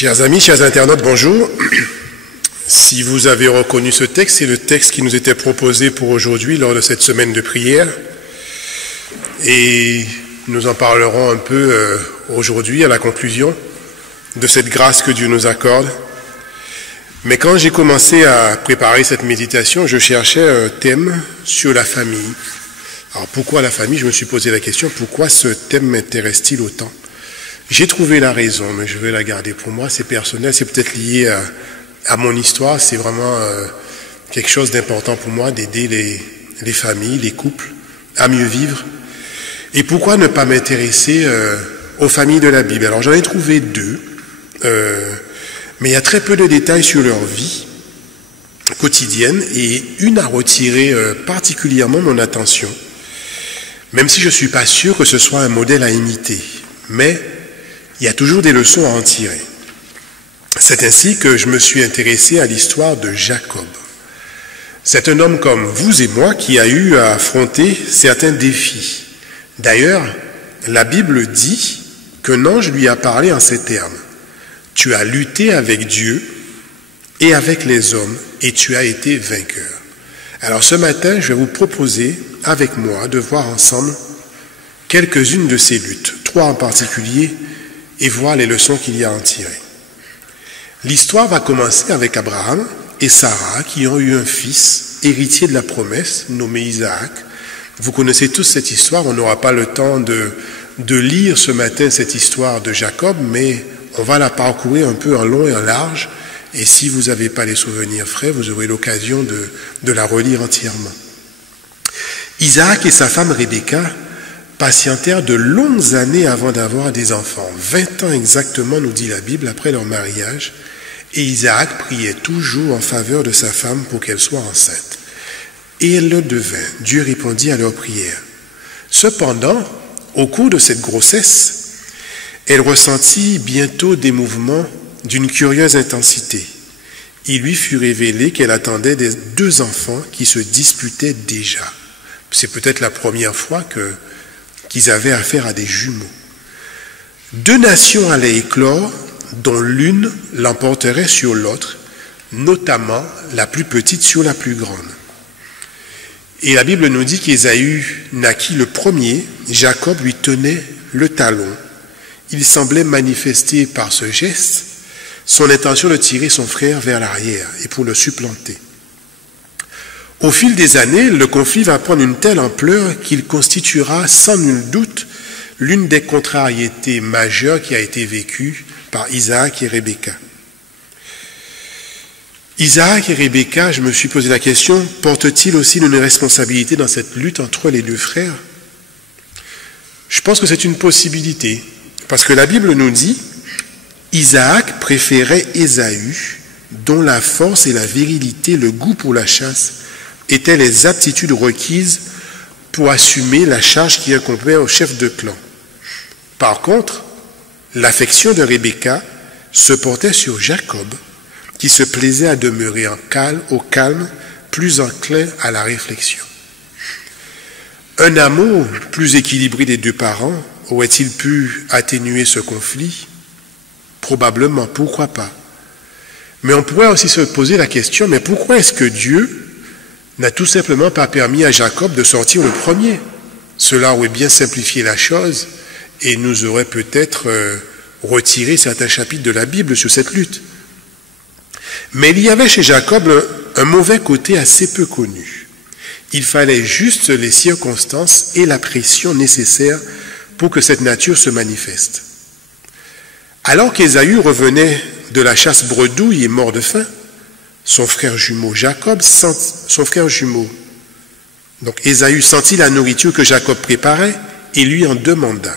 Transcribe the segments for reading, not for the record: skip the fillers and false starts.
Chers amis, chers internautes, bonjour. Si vous avez reconnu ce texte, c'est le texte qui nous était proposé pour aujourd'hui lors de cette semaine de prière. Et nous en parlerons un peu aujourd'hui à la conclusion de cette grâce que Dieu nous accorde. Mais quand j'ai commencé à préparer cette méditation, je cherchais un thème sur la famille. Alors pourquoi la famille? Je me suis posé la question, pourquoi ce thème m'intéresse-t-il autant? J'ai trouvé la raison, mais je vais la garder pour moi, c'est personnel, c'est peut-être lié à mon histoire, c'est vraiment quelque chose d'important pour moi d'aider les familles, les couples à mieux vivre. Et pourquoi ne pas m'intéresser aux familles de la Bible? Alors j'en ai trouvé deux, mais il y a très peu de détails sur leur vie quotidienne et une a retiré particulièrement mon attention, même si je ne suis pas sûr que ce soit un modèle à imiter, mais il y a toujours des leçons à en tirer. C'est ainsi que je me suis intéressé à l'histoire de Jacob. C'est un homme comme vous et moi qui a eu à affronter certains défis. D'ailleurs, la Bible dit qu'un ange lui a parlé en ces termes. « Tu as lutté avec Dieu et avec les hommes et tu as été vainqueur. » Alors ce matin, je vais vous proposer avec moi de voir ensemble quelques-unes de ces luttes, trois en particulier, et voir les leçons qu'il y a à en tirer. L'histoire va commencer avec Abraham et Sarah qui ont eu un fils, héritier de la promesse, nommé Isaac. Vous connaissez tous cette histoire, on n'aura pas le temps de lire ce matin cette histoire de Jacob, mais on va la parcourir un peu en long et en large, et si vous n'avez pas les souvenirs frais, vous aurez l'occasion de la relire entièrement. Isaac et sa femme Rebecca patientèrent de longues années avant d'avoir des enfants. 20 ans exactement, nous dit la Bible, après leur mariage. Et Isaac priait toujours en faveur de sa femme pour qu'elle soit enceinte. Et elle le devint. Dieu répondit à leur prière. Cependant, au cours de cette grossesse, elle ressentit bientôt des mouvements d'une curieuse intensité. Il lui fut révélé qu'elle attendait deux enfants qui se disputaient déjà. C'est peut-être la première fois qu'ils avaient affaire à des jumeaux. Deux nations allaient éclore, dont l'une l'emporterait sur l'autre, notamment la plus petite sur la plus grande. Et la Bible nous dit qu'Ésaü naquit le premier, Jacob lui tenait le talon. Il semblait manifester par ce geste son intention de tirer son frère vers l'arrière et pour le supplanter. Au fil des années, le conflit va prendre une telle ampleur qu'il constituera sans nul doute l'une des contrariétés majeures qui a été vécue par Isaac et Rebecca. Isaac et Rebecca, je me suis posé la question, portent-ils aussi une responsabilité dans cette lutte entre les deux frères? Je pense que c'est une possibilité, parce que la Bible nous dit « Isaac préférait Ésaü, dont la force et la virilité, le goût pour la chasse, étaient les aptitudes requises pour assumer la charge qui incombait au chef de clan. Par contre, l'affection de Rebecca se portait sur Jacob, qui se plaisait à demeurer au calme, plus enclin à la réflexion. Un amour plus équilibré des deux parents aurait-il pu atténuer ce conflit? Probablement, pourquoi pas? Mais on pourrait aussi se poser la question, mais pourquoi est-ce que Dieu n'a tout simplement pas permis à Jacob de sortir le premier? Cela aurait bien simplifié la chose et nous aurait peut-être retiré certains chapitres de la Bible sur cette lutte. Mais il y avait chez Jacob un mauvais côté assez peu connu. Il fallait juste les circonstances et la pression nécessaires pour que cette nature se manifeste. Alors qu'Ésaü revenait de la chasse bredouille et mort de faim, son frère jumeau donc Ésaü sentit la nourriture que Jacob préparait et lui en demanda.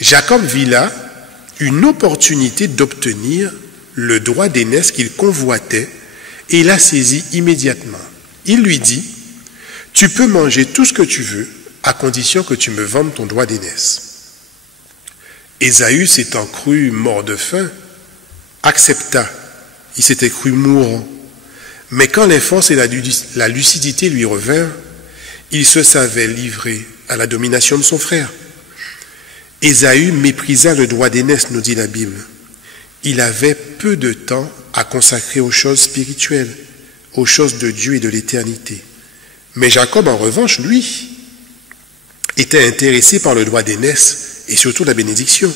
Jacob vit là une opportunité d'obtenir le droit d'aînesse qu'il convoitait et il la saisit immédiatement. Il lui dit « Tu peux manger tout ce que tu veux à condition que tu me vendes ton droit d'aînesse. » Ésaü s'étant cru mort de faim, accepta. Il s'était cru mourant. Mais quand les forces et la lucidité lui revinrent, il se savait livré à la domination de son frère. Ésaü méprisa le droit d'aînesse, nous dit la Bible. il avait peu de temps à consacrer aux choses spirituelles, aux choses de Dieu et de l'éternité. Mais Jacob, en revanche, lui, était intéressé par le droit d'aînesse et surtout la bénédiction.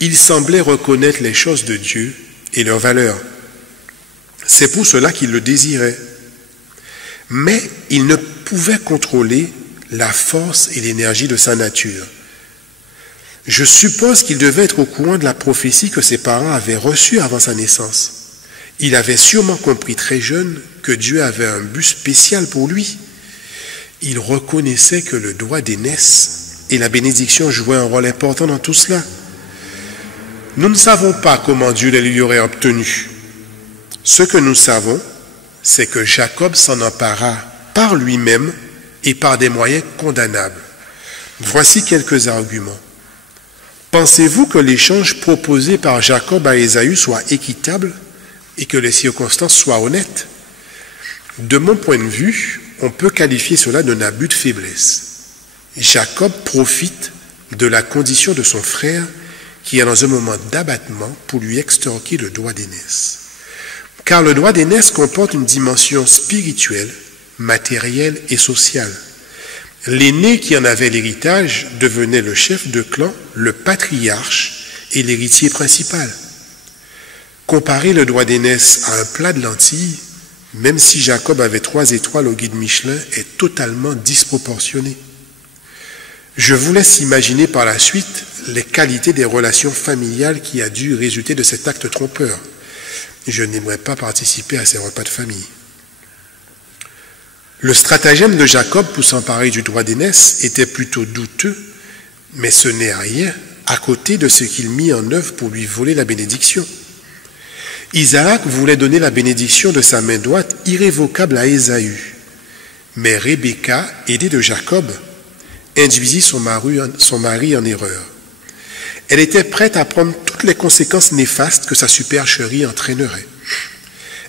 Il semblait reconnaître les choses de Dieu et leur valeur. C'est pour cela qu'il le désirait. Mais il ne pouvait contrôler la force et l'énergie de sa nature. Je suppose qu'il devait être au courant de la prophétie que ses parents avaient reçue avant sa naissance. Il avait sûrement compris très jeune que Dieu avait un but spécial pour lui. Il reconnaissait que le droit d'aînesse et la bénédiction jouaient un rôle important dans tout cela. Nous ne savons pas comment Dieu les lui aurait obtenus. Ce que nous savons, c'est que Jacob s'en empara par lui-même et par des moyens condamnables. Voici quelques arguments. Pensez-vous que l'échange proposé par Jacob à Ésaü soit équitable et que les circonstances soient honnêtes? De mon point de vue, on peut qualifier cela d'un abus de faiblesse. Jacob profite de la condition de son frère qui est dans un moment d'abattement pour lui extorquer le droit d'aînesse. Car le droit d'aînesse comporte une dimension spirituelle, matérielle et sociale. L'aîné qui en avait l'héritage devenait le chef de clan, le patriarche et l'héritier principal. Comparer le droit d'aînesse à un plat de lentilles, même si Jacob avait 3 étoiles au guide Michelin, est totalement disproportionné. Je vous laisse imaginer par la suite les qualités des relations familiales qui a dû résulter de cet acte trompeur. Je n'aimerais pas participer à ces repas de famille. Le stratagème de Jacob pour s'emparer du droit d'aînesse était plutôt douteux, mais ce n'est rien à côté de ce qu'il mit en œuvre pour lui voler la bénédiction. Isaac voulait donner la bénédiction de sa main droite irrévocable à Ésaü, mais Rebecca, aidée de Jacob, induisit son mari en erreur. Elle était prête à prendre toutes les conséquences néfastes que sa supercherie entraînerait.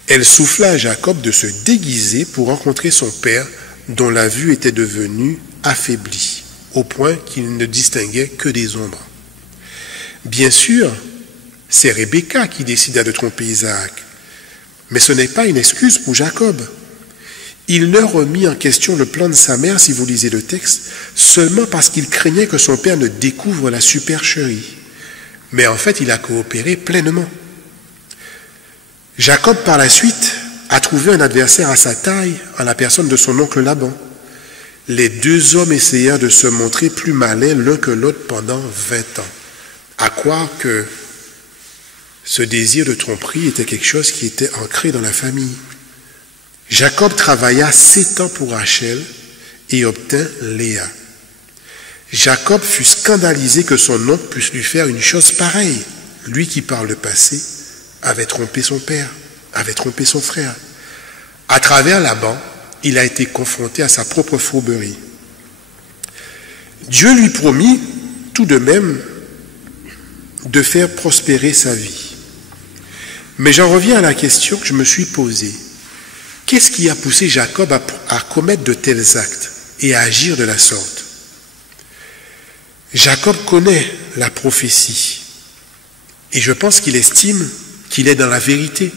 Elle souffla à Jacob de se déguiser pour rencontrer son père, dont la vue était devenue affaiblie, au point qu'il ne distinguait que des ombres. Bien sûr, c'est Rebecca qui décida de tromper Isaac, mais ce n'est pas une excuse pour Jacob. Il ne remit en question le plan de sa mère, si vous lisez le texte, seulement parce qu'il craignait que son père ne découvre la supercherie. Mais en fait, il a coopéré pleinement. Jacob, par la suite, a trouvé un adversaire à sa taille en la personne de son oncle Laban. Les deux hommes essayèrent de se montrer plus malins l'un que l'autre pendant 20 ans. À croire que ce désir de tromperie était quelque chose qui était ancré dans la famille. Jacob travailla 7 ans pour Rachel et obtint Léa. Jacob fut scandalisé que son oncle puisse lui faire une chose pareille, lui qui par le passé avait trompé son père, avait trompé son frère. À travers Laban, il a été confronté à sa propre fourberie. Dieu lui promit tout de même de faire prospérer sa vie. Mais j'en reviens à la question que je me suis posée. Qu'est-ce qui a poussé Jacob à commettre de tels actes et à agir de la sorte? Jacob connaît la prophétie et je pense qu'il estime qu'il est dans la vérité.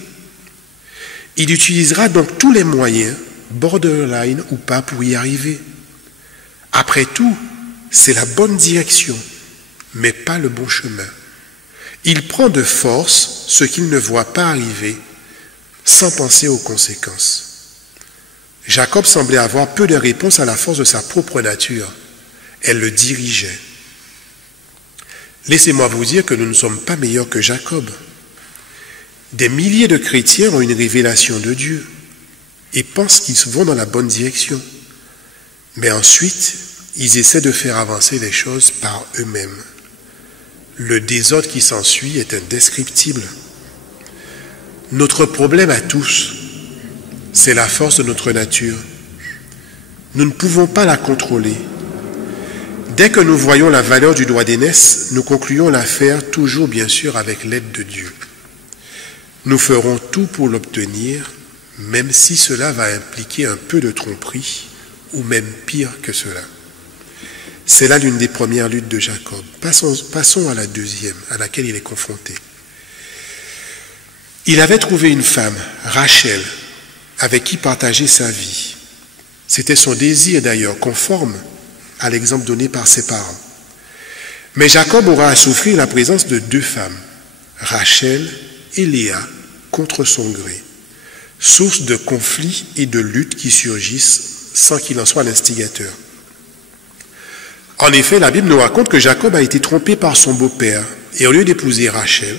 Il utilisera donc tous les moyens, borderline ou pas, pour y arriver. Après tout, c'est la bonne direction, mais pas le bon chemin. Il prend de force ce qu'il ne voit pas arriver, sans penser aux conséquences. Jacob semblait avoir peu de réponses à la force de sa propre nature. Elle le dirigeait. Laissez-moi vous dire que nous ne sommes pas meilleurs que Jacob. Des milliers de chrétiens ont une révélation de Dieu et pensent qu'ils vont dans la bonne direction. Mais ensuite, ils essaient de faire avancer les choses par eux-mêmes. Le désordre qui s'ensuit est indescriptible. Notre problème à tous, c'est la force de notre nature. Nous ne pouvons pas la contrôler. Dès que nous voyons la valeur du droit d'aînesse, nous concluons l'affaire toujours bien sûr avec l'aide de Dieu. Nous ferons tout pour l'obtenir, même si cela va impliquer un peu de tromperie, ou même pire que cela. C'est là l'une des premières luttes de Jacob. Passons à la deuxième, à laquelle il est confronté. Il avait trouvé une femme, Rachel, avec qui partager sa vie. C'était son désir d'ailleurs, conforme à l'exemple donné par ses parents. Mais Jacob aura à souffrir la présence de deux femmes, Rachel et Léa, contre son gré, source de conflits et de luttes qui surgissent sans qu'il en soit l'instigateur. En effet, la Bible nous raconte que Jacob a été trompé par son beau-père et au lieu d'épouser Rachel,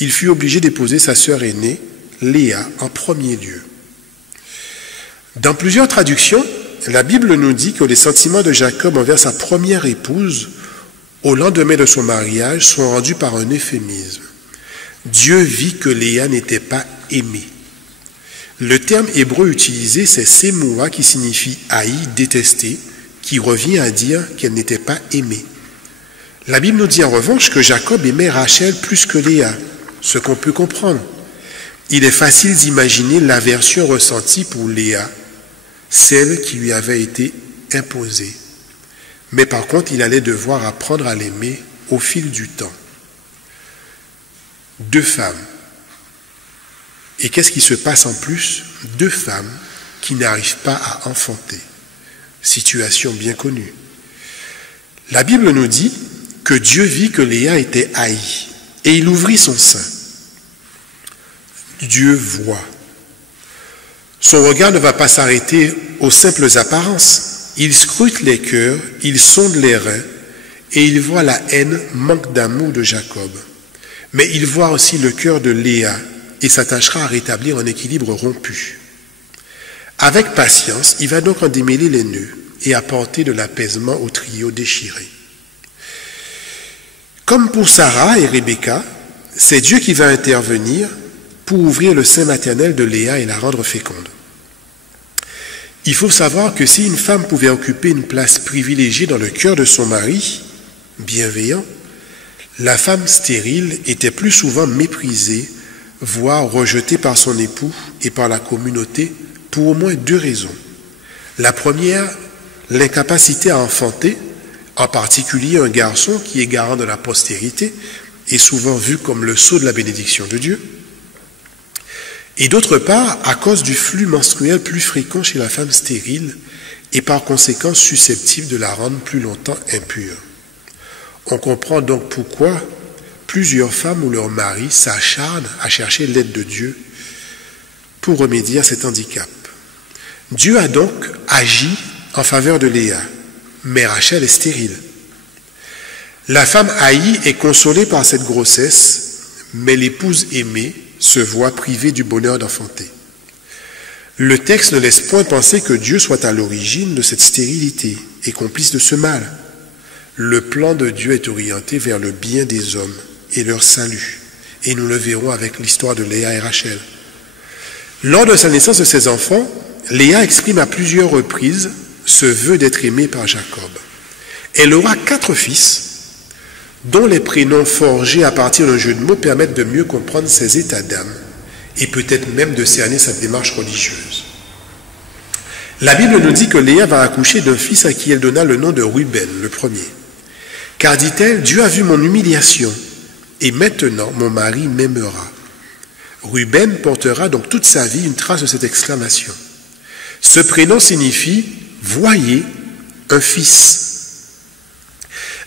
il fut obligé d'épouser sa sœur aînée, Léa, en premier lieu. Dans plusieurs traductions, la Bible nous dit que les sentiments de Jacob envers sa première épouse, au lendemain de son mariage, sont rendus par un euphémisme. Dieu vit que Léa n'était pas aimée. Le terme hébreu utilisé, c'est sémoua, qui signifie haï, détesté, qui revient à dire qu'elle n'était pas aimée. La Bible nous dit en revanche que Jacob aimait Rachel plus que Léa, ce qu'on peut comprendre. Il est facile d'imaginer l'aversion ressentie pour Léa, celle qui lui avait été imposée. Mais par contre, il allait devoir apprendre à l'aimer au fil du temps. Deux femmes. Et qu'est-ce qui se passe en plus? Deux femmes qui n'arrivent pas à enfanter. Situation bien connue. La Bible nous dit que Dieu vit que Léa était haïe et il ouvrit son sein. Dieu voit. Son regard ne va pas s'arrêter aux simples apparences. Il scrute les cœurs, il sonde les reins et il voit la haine, manque d'amour de Jacob. Mais il voit aussi le cœur de Léa et s'attachera à rétablir un équilibre rompu. Avec patience, il va donc en démêler les nœuds et apporter de l'apaisement au trio déchiré. Comme pour Sarah et Rebecca, c'est Dieu qui va intervenir pour ouvrir le sein maternel de Léa et la rendre féconde. Il faut savoir que si une femme pouvait occuper une place privilégiée dans le cœur de son mari, bienveillant, la femme stérile était plus souvent méprisée, voire rejetée par son époux et par la communauté pour au moins deux raisons. La première, l'incapacité à enfanter, en particulier un garçon qui est garant de la postérité, est souvent vu comme le sceau de la bénédiction de Dieu. Et d'autre part, à cause du flux menstruel plus fréquent chez la femme stérile et par conséquent susceptible de la rendre plus longtemps impure. On comprend donc pourquoi plusieurs femmes ou leurs maris s'acharnent à chercher l'aide de Dieu pour remédier à cet handicap. Dieu a donc agi en faveur de Léa, mais Rachel est stérile. La femme haïe est consolée par cette grossesse, mais l'épouse aimée se voit privée du bonheur d'enfanter. Le texte ne laisse point penser que Dieu soit à l'origine de cette stérilité et complice de ce mal. Le plan de Dieu est orienté vers le bien des hommes et leur salut, et nous le verrons avec l'histoire de Léa et Rachel. Lors de sa naissance de ses enfants, Léa exprime à plusieurs reprises ce vœu d'être aimée par Jacob. Elle aura 4 fils, dont les prénoms forgés à partir d'un jeu de mots permettent de mieux comprendre ses états d'âme et peut-être même de cerner sa démarche religieuse. La Bible nous dit que Léa va accoucher d'un fils à qui elle donna le nom de Ruben, le premier. Car, dit-elle, Dieu a vu mon humiliation et maintenant mon mari m'aimera. Ruben portera donc toute sa vie une trace de cette exclamation. Ce prénom signifie « voyez un fils ».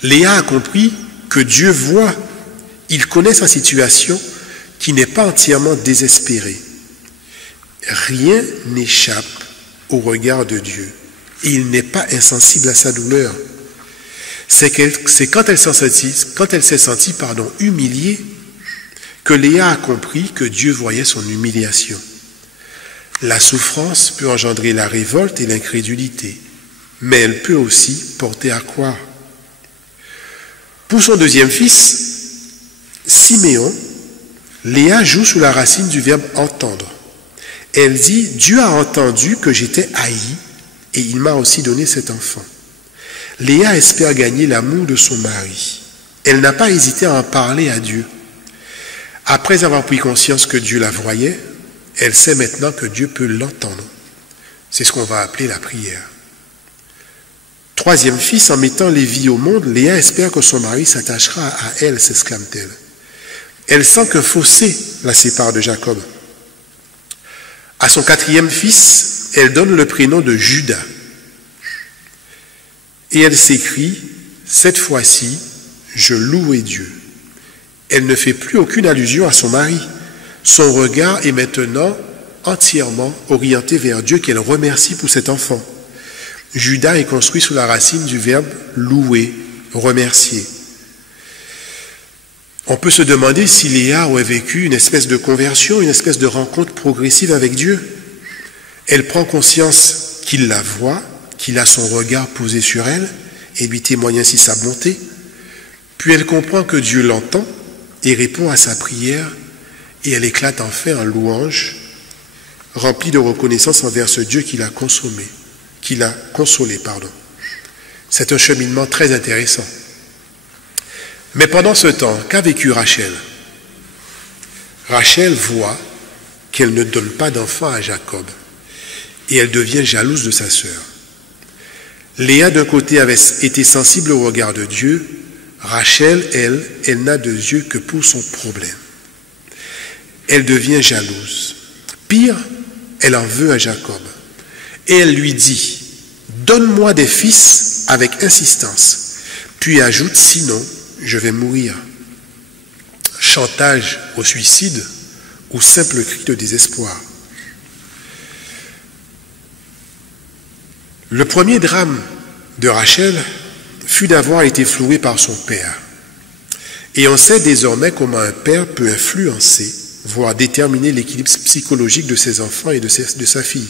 Léa a compris que Dieu voit, il connaît sa situation qui n'est pas entièrement désespérée. Rien n'échappe au regard de Dieu et il n'est pas insensible à sa douleur. C'est quand elle s'est sentie humiliée que Léa a compris que Dieu voyait son humiliation. La souffrance peut engendrer la révolte et l'incrédulité, mais elle peut aussi porter à croire. Pour son deuxième fils, Siméon, Léa joue sous la racine du verbe « entendre ». Elle dit « Dieu a entendu que j'étais haïe et il m'a aussi donné cet enfant ». Léa espère gagner l'amour de son mari. Elle n'a pas hésité à en parler à Dieu. Après avoir pris conscience que Dieu la voyait, elle sait maintenant que Dieu peut l'entendre. C'est ce qu'on va appeler la prière. Troisième fils, en mettant Lévi au monde, Léa espère que son mari s'attachera à elle, s'exclame-t-elle. Elle sent qu'un fossé la sépare de Jacob. À son 4e fils, elle donne le prénom de Judas. Et elle s'écrie, cette fois-ci, je louerai Dieu. Elle ne fait plus aucune allusion à son mari. Son regard est maintenant entièrement orienté vers Dieu qu'elle remercie pour cet enfant. Judas est construit sous la racine du verbe louer, remercier. On peut se demander si Léa aurait vécu une espèce de conversion, une espèce de rencontre progressive avec Dieu. Elle prend conscience qu'il la voit, qu'il a son regard posé sur elle et lui témoigne ainsi sa bonté. Puis elle comprend que Dieu l'entend et répond à sa prière et elle éclate enfin en louange, remplie de reconnaissance envers ce Dieu qui l'a consolé. C'est un cheminement très intéressant. Mais pendant ce temps, qu'a vécu Rachel? Rachel voit qu'elle ne donne pas d'enfant à Jacob et elle devient jalouse de sa sœur. Léa, d'un côté, avait été sensible au regard de Dieu. Rachel, elle n'a de yeux que pour son problème. Elle devient jalouse. Pire, elle en veut à Jacob. Et elle lui dit, donne-moi des fils avec insistance. Puis ajoute, sinon, je vais mourir. Chantage au suicide ou simple cri de désespoir. Le premier drame de Rachel fut d'avoir été flouée par son père. Et on sait désormais comment un père peut influencer, voire déterminer l'équilibre psychologique de ses enfants et de sa fille.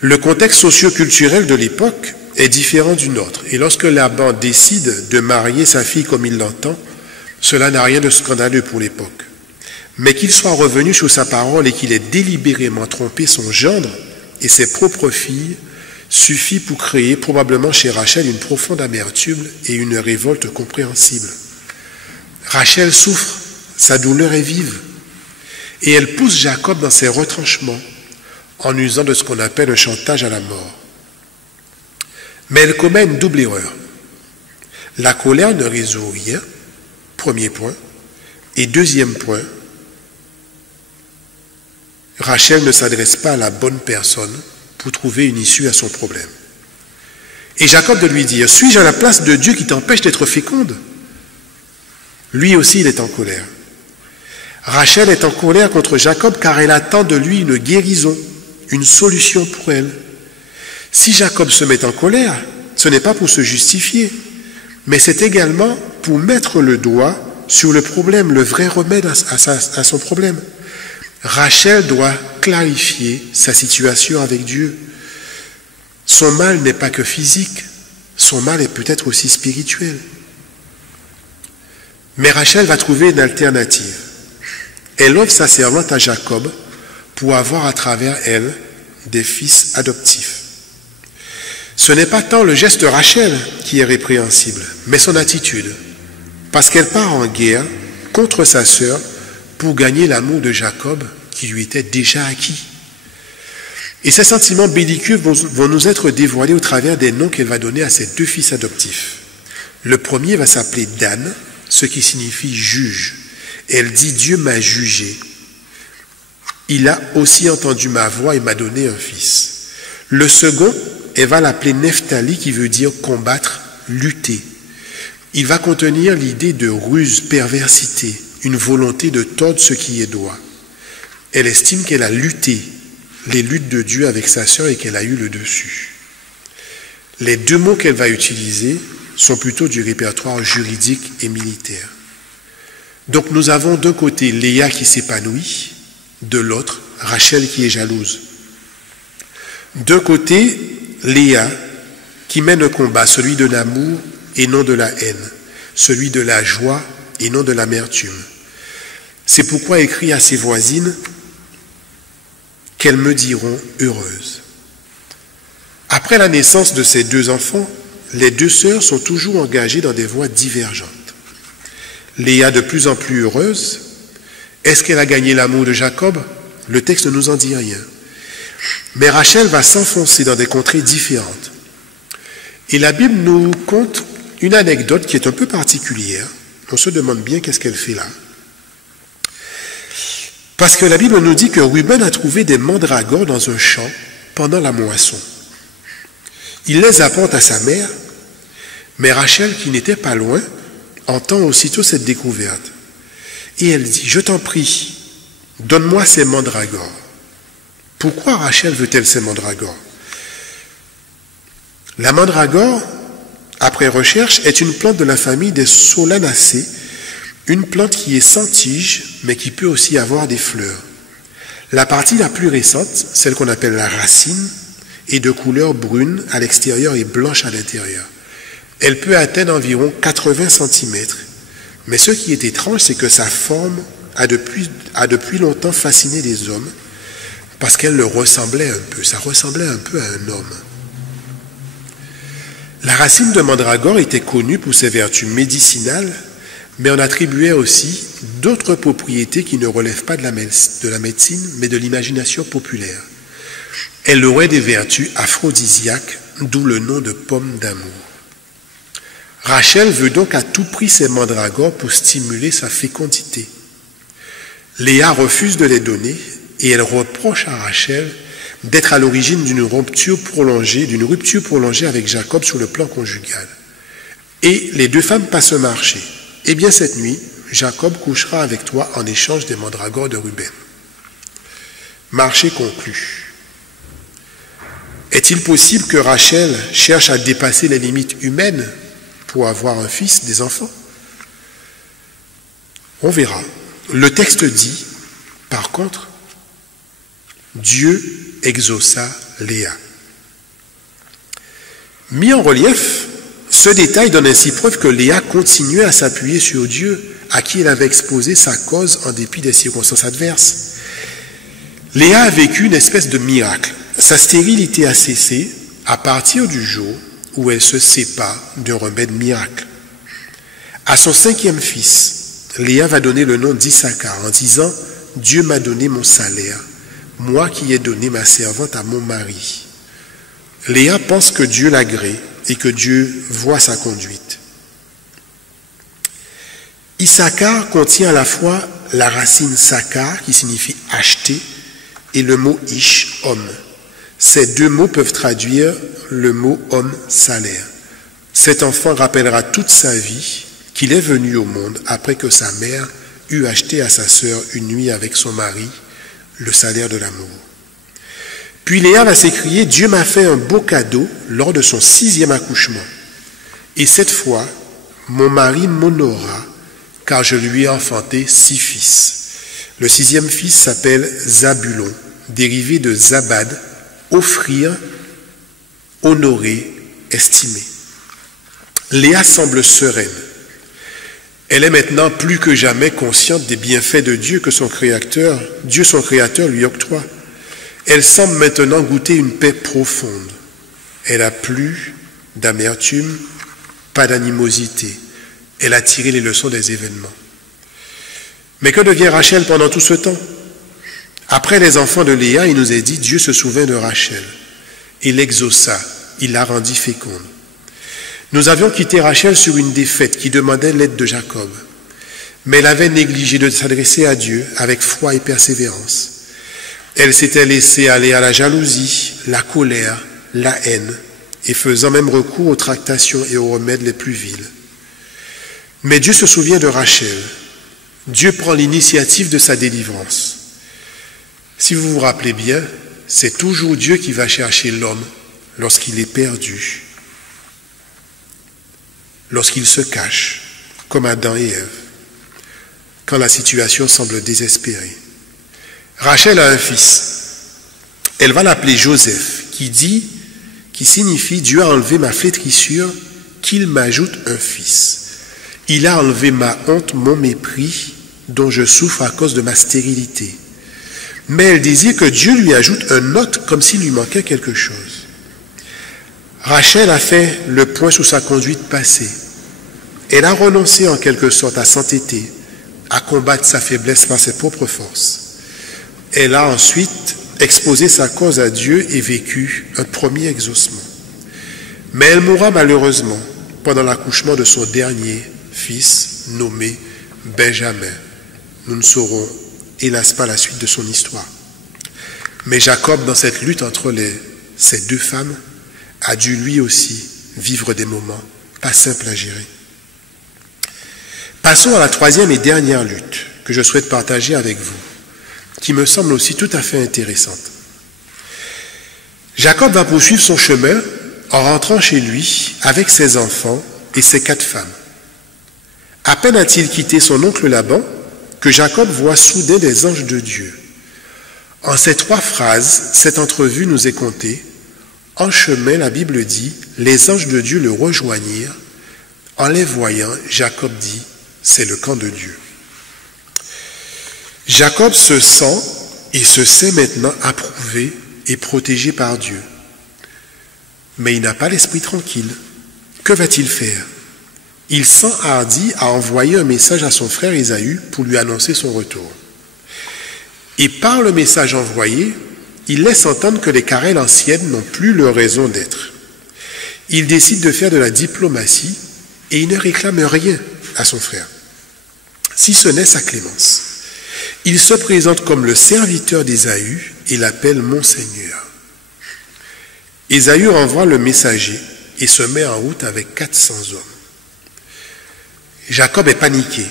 Le contexte socio-culturel de l'époque est différent du nôtre. Et lorsque Laban décide de marier sa fille comme il l'entend, cela n'a rien de scandaleux pour l'époque. Mais qu'il soit revenu sur sa parole et qu'il ait délibérément trompé son gendre et ses propres filles, suffit pour créer probablement chez Rachel une profonde amertume et une révolte compréhensible. Rachel souffre, sa douleur est vive, et elle pousse Jacob dans ses retranchements en usant de ce qu'on appelle un chantage à la mort. Mais elle commet une double erreur. La colère ne résout rien, premier point, et deuxième point, Rachel ne s'adresse pas à la bonne personne pour trouver une issue à son problème. Et Jacob de lui dire, suis-je à la place de Dieu qui t'empêche d'être féconde? Lui aussi, il est en colère. Rachel est en colère contre Jacob car elle attend de lui une guérison, une solution pour elle. Si Jacob se met en colère, ce n'est pas pour se justifier, mais c'est également pour mettre le doigt sur le problème, le vrai remède à son problème. Rachel doit clarifier sa situation avec Dieu. Son mal n'est pas que physique, son mal est peut-être aussi spirituel. Mais Rachel va trouver une alternative. Elle offre sa servante à Jacob pour avoir à travers elle des fils adoptifs. Ce n'est pas tant le geste de Rachel qui est répréhensible, mais son attitude, parce qu'elle part en guerre contre sa sœur pour gagner l'amour de Jacob qui lui était déjà acquis. Et ces sentiments belliqueux vont nous être dévoilés au travers des noms qu'elle va donner à ses deux fils adoptifs. Le premier va s'appeler Dan, ce qui signifie juge. Elle dit, Dieu m'a jugé. Il a aussi entendu ma voix et m'a donné un fils. Le second, elle va l'appeler Nephtali, qui veut dire combattre, lutter. Il va contenir l'idée de ruse, perversité, une volonté de tordre ce qui est droit. Elle estime qu'elle a lutté les luttes de Dieu avec sa sœur et qu'elle a eu le dessus. Les deux mots qu'elle va utiliser sont plutôt du répertoire juridique et militaire. Donc nous avons d'un côté Léa qui s'épanouit, de l'autre Rachel qui est jalouse. D'un côté Léa qui mène un combat, celui de l'amour et non de la haine, celui de la joie et non de l'amertume. C'est pourquoi elle crie à ses voisines qu'elles me diront heureuses. Après la naissance de ces deux enfants, les deux sœurs sont toujours engagées dans des voies divergentes. Léa de plus en plus heureuse, est-ce qu'elle a gagné l'amour de Jacob? Le texte ne nous en dit rien. Mais Rachel va s'enfoncer dans des contrées différentes. Et la Bible nous conte une anecdote qui est un peu particulière. On se demande bien qu'est-ce qu'elle fait là. Parce que la Bible nous dit que Ruben a trouvé des mandragores dans un champ pendant la moisson. Il les apporte à sa mère, mais Rachel, qui n'était pas loin, entend aussitôt cette découverte. Et elle dit, je t'en prie, donne-moi ces mandragores. Pourquoi Rachel veut-elle ces mandragores? La mandragore, après recherche, est une plante de la famille des Solanacées, une plante qui est sans tige, mais qui peut aussi avoir des fleurs. La partie la plus récente, celle qu'on appelle la racine, est de couleur brune à l'extérieur et blanche à l'intérieur. Elle peut atteindre environ 80 cm. Mais ce qui est étrange, c'est que sa forme a depuis longtemps fasciné les hommes parce qu'elle leur ressemblait un peu. Ça ressemblait un peu à un homme. La racine de mandragore était connue pour ses vertus médicinales, mais on attribuait aussi d'autres propriétés qui ne relèvent pas de la médecine, mais de l'imagination populaire. Elle aurait des vertus aphrodisiaques, d'où le nom de pomme d'amour. Rachel veut donc à tout prix ces mandragores pour stimuler sa fécondité. Léa refuse de les donner et elle reproche à Rachel d'être à l'origine d'une rupture prolongée avec Jacob sur le plan conjugal. Et les deux femmes passent un marché. Eh bien cette nuit, Jacob couchera avec toi en échange des mandragores de Ruben. Marché conclu. Est-il possible que Rachel cherche à dépasser les limites humaines pour avoir un fils, des enfants? On verra. Le texte dit, par contre, Dieu exauça Léa. Mis en relief, ce détail donne ainsi preuve que Léa continuait à s'appuyer sur Dieu, à qui elle avait exposé sa cause en dépit des circonstances adverses. Léa a vécu une espèce de miracle. Sa stérilité a cessé à partir du jour où elle se sépare d'un remède miracle. À son 5e fils, Léa va donner le nom d'Issachar en disant « Dieu m'a donné mon salaire, moi qui ai donné ma servante à mon mari. » Léa pense que Dieu l'agrée et que Dieu voit sa conduite. Issachar contient à la fois la racine sakar qui signifie acheter et le mot ish, homme. Ces deux mots peuvent traduire le mot homme salaire. Cet enfant rappellera toute sa vie qu'il est venu au monde après que sa mère eut acheté à sa sœur une nuit avec son mari le salaire de l'amour. Puis Léa va s'écrier « Dieu m'a fait un beau cadeau lors de son 6e accouchement. Et cette fois, mon mari m'honora car je lui ai enfanté 6 fils. Le 6e fils s'appelle Zabulon, dérivé de Zabad, offrir, honorer, estimer. » Léa semble sereine. Elle est maintenant plus que jamais consciente des bienfaits de Dieu que Dieu son Créateur lui octroie. Elle semble maintenant goûter une paix profonde. Elle n'a plus d'amertume, pas d'animosité. Elle a tiré les leçons des événements. Mais que devient Rachel pendant tout ce temps? Après les enfants de Léa, il nous est dit, Dieu se souvint de Rachel. Il l'exauça, il la rendit féconde. Nous avions quitté Rachel sur une défaite qui demandait l'aide de Jacob. Mais elle avait négligé de s'adresser à Dieu avec foi et persévérance. Elle s'était laissée aller à la jalousie, la colère, la haine, et faisant même recours aux tractations et aux remèdes les plus vils. Mais Dieu se souvient de Rachel. Dieu prend l'initiative de sa délivrance. Si vous vous rappelez bien, c'est toujours Dieu qui va chercher l'homme lorsqu'il est perdu, lorsqu'il se cache, comme Adam et Ève, quand la situation semble désespérée. Rachel a un fils. Elle va l'appeler Joseph, qui signifie « Dieu a enlevé ma flétrissure, qu'il m'ajoute un fils. Il a enlevé ma honte, mon mépris, dont je souffre à cause de ma stérilité. » Mais elle désire que Dieu lui ajoute un autre comme s'il lui manquait quelque chose. Rachel a fait le point sur sa conduite passée. Elle a renoncé en quelque sorte à s'entêter, à combattre sa faiblesse par ses propres forces. Elle a ensuite exposé sa cause à Dieu et vécu un premier exaucement. Mais elle mourra malheureusement pendant l'accouchement de son dernier fils nommé Benjamin. Nous ne saurons hélas pas la suite de son histoire. Mais Jacob, dans cette lutte entre ces deux femmes, a dû lui aussi vivre des moments pas simples à gérer. Passons à la troisième et dernière lutte que je souhaite partager avec vous, qui me semble aussi tout à fait intéressante. Jacob va poursuivre son chemin en rentrant chez lui avec ses enfants et ses 4 femmes. À peine a-t-il quitté son oncle Laban que Jacob voit soudain des anges de Dieu. En ces 3 phrases, cette entrevue nous est contée. En chemin, la Bible dit, les anges de Dieu le rejoignirent. En les voyant, Jacob dit, c'est le camp de Dieu. Jacob se sent et se sait maintenant approuvé et protégé par Dieu. Mais il n'a pas l'esprit tranquille. Que va-t-il faire? Il s'enhardit à envoyer un message à son frère Ésaü pour lui annoncer son retour. Et par le message envoyé, il laisse entendre que les querelles anciennes n'ont plus leur raison d'être. Il décide de faire de la diplomatie et il ne réclame rien à son frère, si ce n'est sa clémence. Il se présente comme le serviteur d'Ésaü et l'appelle mon Seigneur. Ésaü renvoie le messager et se met en route avec 400 hommes. Jacob est paniqué,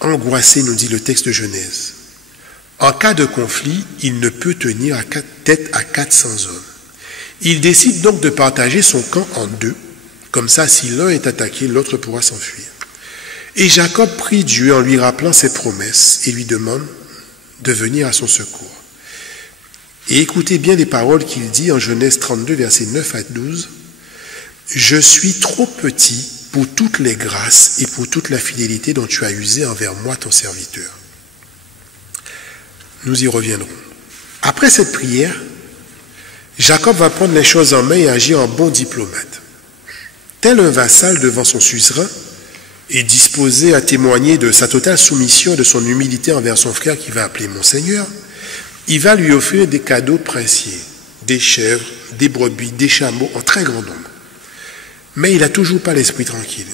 angoissé, nous dit le texte de Genèse. En cas de conflit, il ne peut tenir tête à 400 hommes. Il décide donc de partager son camp en 2, comme ça, si l'un est attaqué, l'autre pourra s'enfuir. Et Jacob prie Dieu en lui rappelant ses promesses et lui demande de venir à son secours. Et écoutez bien les paroles qu'il dit en Genèse 32, versets 9 à 12. « Je suis trop petit pour toutes les grâces et pour toute la fidélité dont tu as usé envers moi, ton serviteur. » Nous y reviendrons. Après cette prière, Jacob va prendre les choses en main et agir en bon diplomate. Tel un vassal devant son suzerain et disposé à témoigner de sa totale soumission et de son humilité envers son frère qu'il va appeler mon Seigneur, il va lui offrir des cadeaux précieux, des chèvres, des brebis, des chameaux en très grand nombre. Mais il n'a toujours pas l'esprit tranquille.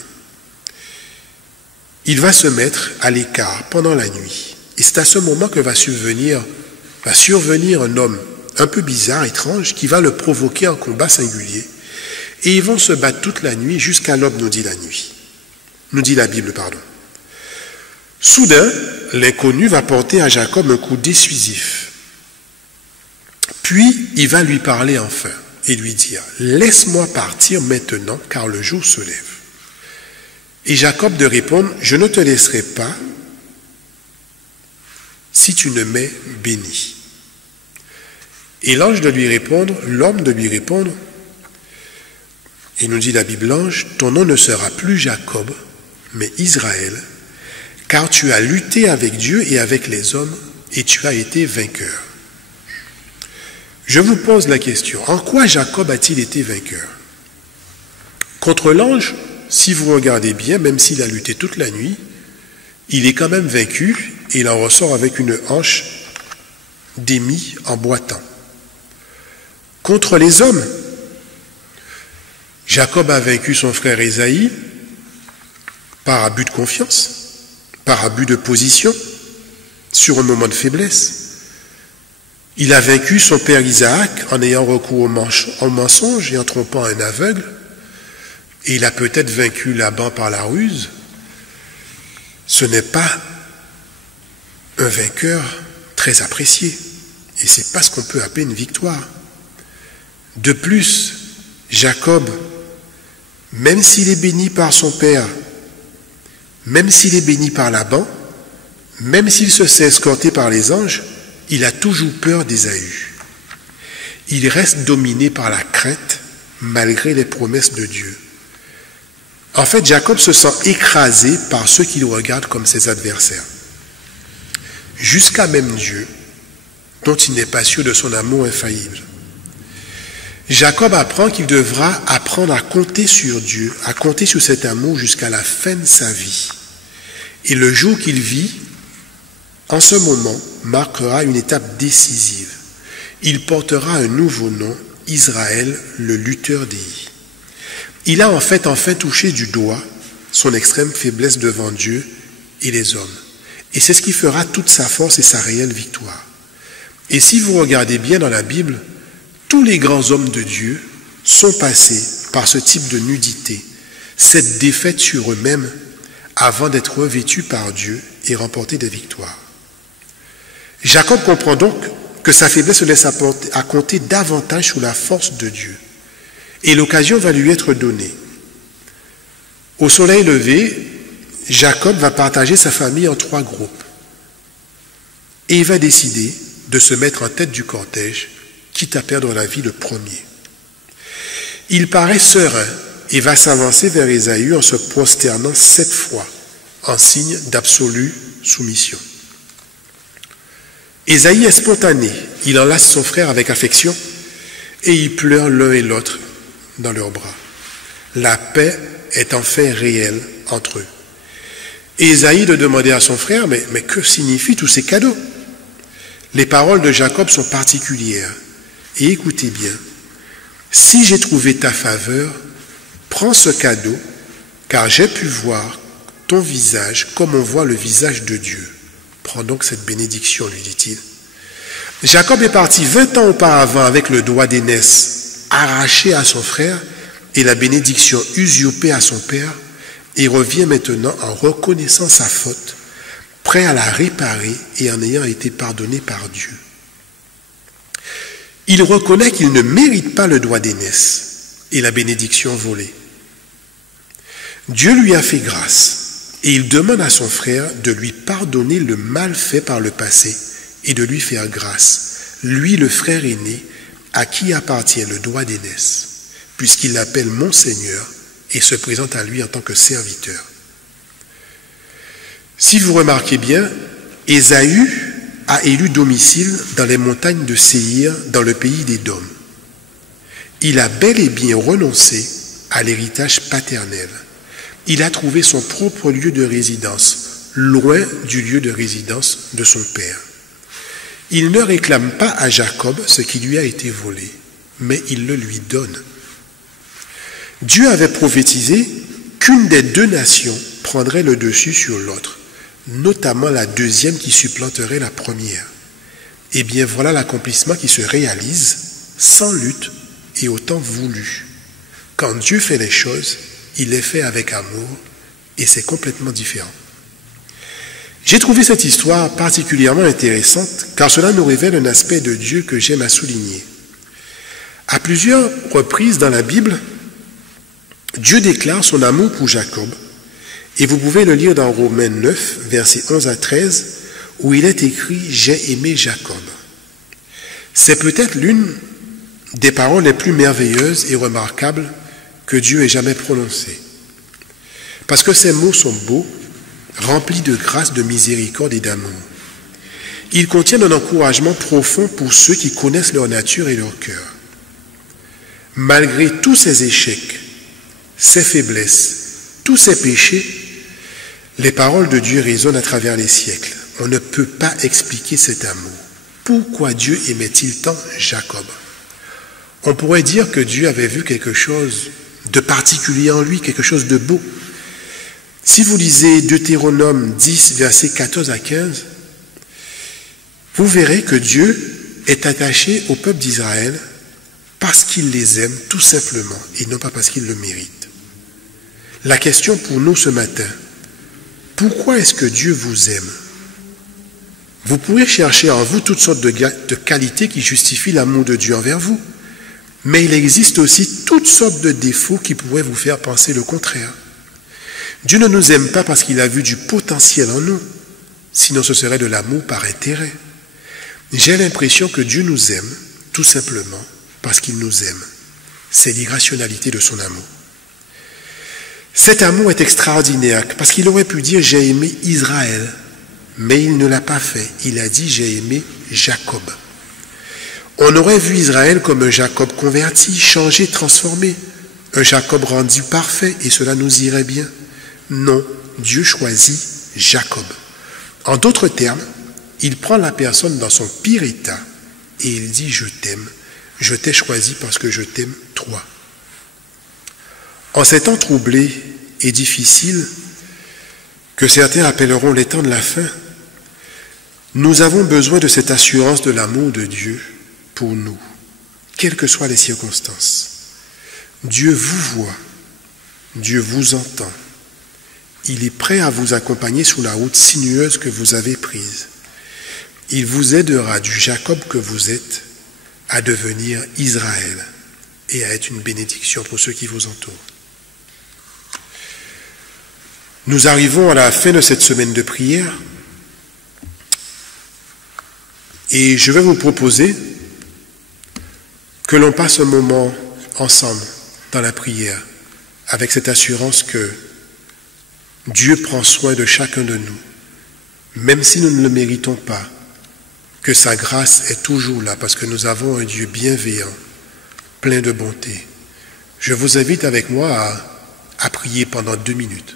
Il va se mettre à l'écart pendant la nuit. Et c'est à ce moment que va survenir un homme un peu bizarre, étrange, qui va le provoquer en combat singulier. Et ils vont se battre toute la nuit jusqu'à l'aube, nous dit la Bible. Soudain, l'inconnu va porter à Jacob un coup décisif. Puis, il va lui parler enfin et lui dire « Laisse-moi partir maintenant, car le jour se lève. » Et Jacob de répondre « Je ne te laisserai pas si tu ne m'es béni. » Et l'homme de lui répondre, et nous dit la Bible, l'ange, ton nom ne sera plus Jacob, mais Israël, car tu as lutté avec Dieu et avec les hommes, et tu as été vainqueur. Je vous pose la question, en quoi Jacob a-t-il été vainqueur? Contre l'ange, si vous regardez bien, même s'il a lutté toute la nuit, il est quand même vaincu, et il en ressort avec une hanche d'émis en boitant. Contre les hommes, Jacob a vaincu son frère Ésaü par abus de confiance, par abus de position, sur un moment de faiblesse. Il a vaincu son père Isaac en ayant recours au mensonge et en trompant un aveugle. Et il a peut-être vaincu Laban par la ruse. Ce n'est pas un vainqueur très apprécié. Et ce n'est pas ce qu'on peut appeler une victoire. De plus, Jacob, même s'il est béni par son père, même s'il est béni par Laban, même s'il se sait escorté par les anges, il a toujours peur d'Ésaü. Il reste dominé par la crainte malgré les promesses de Dieu. En fait, Jacob se sent écrasé par ceux qui le regardent comme ses adversaires. Jusqu'à même Dieu, dont il n'est pas sûr de son amour infaillible. Jacob apprend qu'il devra apprendre à compter sur Dieu, à compter sur cet amour jusqu'à la fin de sa vie. Et le jour qu'il vit, en ce moment, marquera une étape décisive. Il portera un nouveau nom, Israël, le lutteur d'Éhi. Il a en fait enfin touché du doigt son extrême faiblesse devant Dieu et les hommes. Et c'est ce qui fera toute sa force et sa réelle victoire. Et si vous regardez bien dans la Bible, tous les grands hommes de Dieu sont passés par ce type de nudité, cette défaite sur eux-mêmes, avant d'être revêtus par Dieu et remporter des victoires. Jacob comprend donc que sa faiblesse se laisse à compter davantage sous la force de Dieu. Et l'occasion va lui être donnée. Au soleil levé, Jacob va partager sa famille en 3 groupes. Et il va décider de se mettre en tête du cortège, quitte à perdre la vie le premier. Il paraît serein et va s'avancer vers Ésaü en se prosternant 7 fois, en signe d'absolue soumission. Ésaü est spontané, il enlace son frère avec affection et ils pleurent l'un et l'autre dans leurs bras. La paix est en fait réelle entre eux. Ésaü de demander à son frère, mais que signifient tous ces cadeaux? Les paroles de Jacob sont particulières. Et écoutez bien, si j'ai trouvé ta faveur, prends ce cadeau, car j'ai pu voir ton visage comme on voit le visage de Dieu. Prends donc cette bénédiction, lui dit-il. Jacob est parti 20 ans auparavant avec le doigt d'aînesse arraché à son frère et la bénédiction usurpée à son père, et revient maintenant en reconnaissant sa faute, prêt à la réparer et en ayant été pardonné par Dieu. Il reconnaît qu'il ne mérite pas le doigt d'aînesse et la bénédiction volée. Dieu lui a fait grâce et il demande à son frère de lui pardonner le mal fait par le passé et de lui faire grâce, lui le frère aîné à qui appartient le doigt d'aînesse, puisqu'il l'appelle mon Seigneur et se présente à lui en tant que serviteur. Si vous remarquez bien, Ésaü a élu domicile dans les montagnes de Séhir, dans le pays d'Édom. Il a bel et bien renoncé à l'héritage paternel. Il a trouvé son propre lieu de résidence, loin du lieu de résidence de son père. Il ne réclame pas à Jacob ce qui lui a été volé, mais il le lui donne. Dieu avait prophétisé qu'une des 2 nations prendrait le dessus sur l'autre, notamment la deuxième qui supplanterait la première. Eh bien, voilà l'accomplissement qui se réalise sans lutte et au temps voulu. Quand Dieu fait les choses, il les fait avec amour et c'est complètement différent. J'ai trouvé cette histoire particulièrement intéressante car cela nous révèle un aspect de Dieu que j'aime à souligner. À plusieurs reprises dans la Bible, Dieu déclare son amour pour Jacob, et vous pouvez le lire dans Romains 9, versets 11 à 13, où il est écrit « J'ai aimé Jacob ». C'est peut-être l'une des paroles les plus merveilleuses et remarquables que Dieu ait jamais prononcées. Parce que ces mots sont beaux, remplis de grâce, de miséricorde et d'amour. Ils contiennent un encouragement profond pour ceux qui connaissent leur nature et leur cœur. Malgré tous ces échecs, ses faiblesses, tous ses péchés, les paroles de Dieu résonnent à travers les siècles. On ne peut pas expliquer cet amour. Pourquoi Dieu aimait-il tant Jacob? On pourrait dire que Dieu avait vu quelque chose de particulier en lui, quelque chose de beau. Si vous lisez Deutéronome 10, versets 14 à 15, vous verrez que Dieu est attaché au peuple d'Israël parce qu'il les aime tout simplement et non pas parce qu'il le mérite. La question pour nous ce matin, pourquoi est-ce que Dieu vous aime? Vous pourrez chercher en vous toutes sortes de qualités qui justifient l'amour de Dieu envers vous, mais il existe aussi toutes sortes de défauts qui pourraient vous faire penser le contraire. Dieu ne nous aime pas parce qu'il a vu du potentiel en nous, sinon ce serait de l'amour par intérêt. J'ai l'impression que Dieu nous aime tout simplement parce qu'il nous aime. C'est l'irrationalité de son amour. Cet amour est extraordinaire parce qu'il aurait pu dire « j'ai aimé Israël », mais il ne l'a pas fait. Il a dit « j'ai aimé Jacob ». On aurait vu Israël comme un Jacob converti, changé, transformé, un Jacob rendu parfait et cela nous irait bien. Non, Dieu choisit Jacob. En d'autres termes, il prend la personne dans son pire état et il dit « je t'aime, je t'ai choisi parce que je t'aime toi ». En ces temps troublés et difficiles, que certains appelleront les temps de la fin, Nous avons besoin de cette assurance de l'amour de Dieu pour nous, quelles que soient les circonstances. Dieu vous voit, Dieu vous entend. Il est prêt à vous accompagner sur la route sinueuse que vous avez prise. Il vous aidera du Jacob que vous êtes à devenir Israël et à être une bénédiction pour ceux qui vous entourent. Nous arrivons à la fin de cette semaine de prière et je vais vous proposer que l'on passe un moment ensemble dans la prière avec cette assurance que Dieu prend soin de chacun de nous, même si nous ne le méritons pas, que sa grâce est toujours là parce que nous avons un Dieu bienveillant, plein de bonté. Je vous invite avec moi à prier pendant 2 minutes.